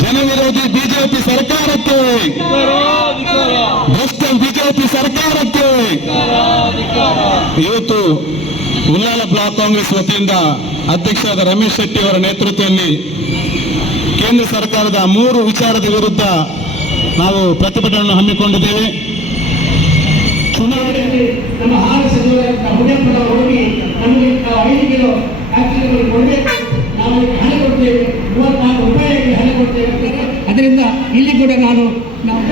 ಜನವಿರೋಧಿ BJP ಸರ್ಕಾರಕ್ಕೆ. ಭ್ರಷ್ಟ BJP ಸರ್ಕಾರಕ್ಕೆ. ಇವತ್ತು ಉಲ್ಲಾಲ ಬ್ಲಾಕ್ ಕಾಂಗ್ರೆಸ್ ವತಿಯಿಂದ ಅಧ್ಯಕ್ಷರಾದ ರಮೇಶ್ ಶೆಟ್ಟಿ ಅವರ ನೇತೃತ್ವದಲ್ಲಿ ಕೇಂದ್ರ ಸರ್ಕಾರದ ಮೂರು ವಿಚಾರದ ವಿರುದ್ಧ ನಾವು ಪ್ರತಿಭಟನೆಯನ್ನು ಹಮ್ಮಿಕೊಂಡಿದ್ದೇವೆ. ಚುನಾವಣೆಯಲ್ಲಿ ನಮ್ಮ ಹಾಲು ಸಚಿವರಾದ ಇಲ್ಲಿ ಕೂಡ ನಾನು ನಾವು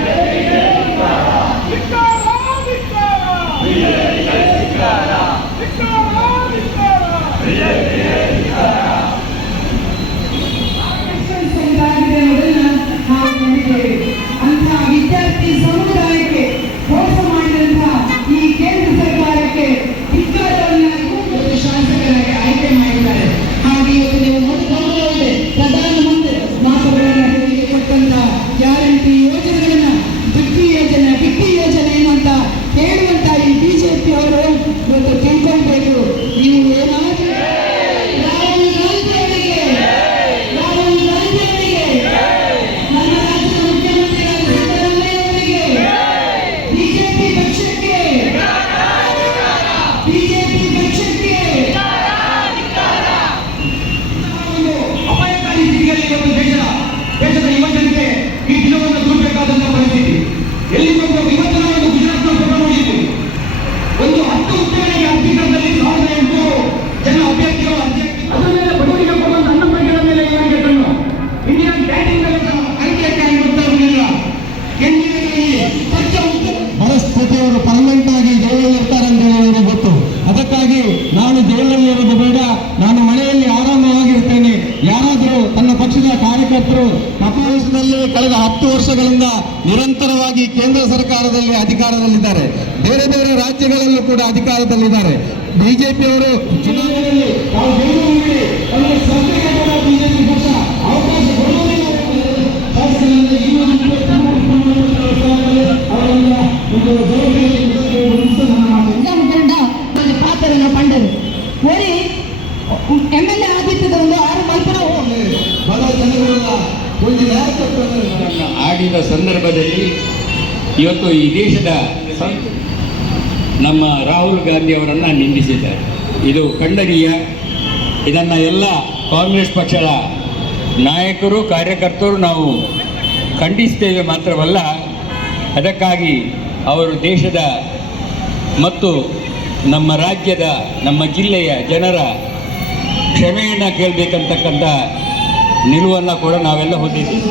ಪಕ್ಷದ ಕಾರ್ಯಕರ್ತರು ದೇಶದಲ್ಲಿ ಕಳೆದ ಹತ್ತು ವರ್ಷಗಳಿಂದ ನಿರಂತರವಾಗಿ ಕೇಂದ್ರ ಸರ್ಕಾರದಲ್ಲಿ ಅಧಿಕಾರದಲ್ಲಿದ್ದಾರೆ. ಬೇರೆ ಬೇರೆ ರಾಜ್ಯಗಳಲ್ಲೂ ಕೂಡ ಅಧಿಕಾರದಲ್ಲಿದ್ದಾರೆ. ಬಿಜೆಪಿಯವರು ಚುನಾವಣೆಯಲ್ಲಿ ಎಂ ಎಲ್ ಎ ಆದಿತ್ಯದ ಒಂದು ಆರು ಮಂತ್ರ ಬಡ ಒಂದು ಮಾತನ್ನು ಆಡಿದ ಸಂದರ್ಭದಲ್ಲಿ ಇವತ್ತು ಈ ದೇಶದ ನಮ್ಮ ರಾಹುಲ್ ಗಾಂಧಿ ಅವರನ್ನು ನಿಂದಿಸಿದ್ದಾರೆ. ಇದು ಖಂಡನೀಯ. ಇದನ್ನು ಎಲ್ಲ ಕಾಂಗ್ರೆಸ್ ಪಕ್ಷದ ನಾಯಕರು ಕಾರ್ಯಕರ್ತರು ನಾವು ಖಂಡಿಸ್ತೇವೆ ಮಾತ್ರವಲ್ಲ ಅದಕ್ಕಾಗಿ ಅವರು ದೇಶದ ಮತ್ತು ನಮ್ಮ ರಾಜ್ಯದ ನಮ್ಮ ಜಿಲ್ಲೆಯ ಜನರ ಕ್ಷಮೆಯನ್ನು ಕೇಳಬೇಕಂತಕ್ಕಂಥ ನಿಲುವನ್ನು ಕೂಡ ನಾವೆಲ್ಲ ಹೊಂದಿದ್ದೀವಿ.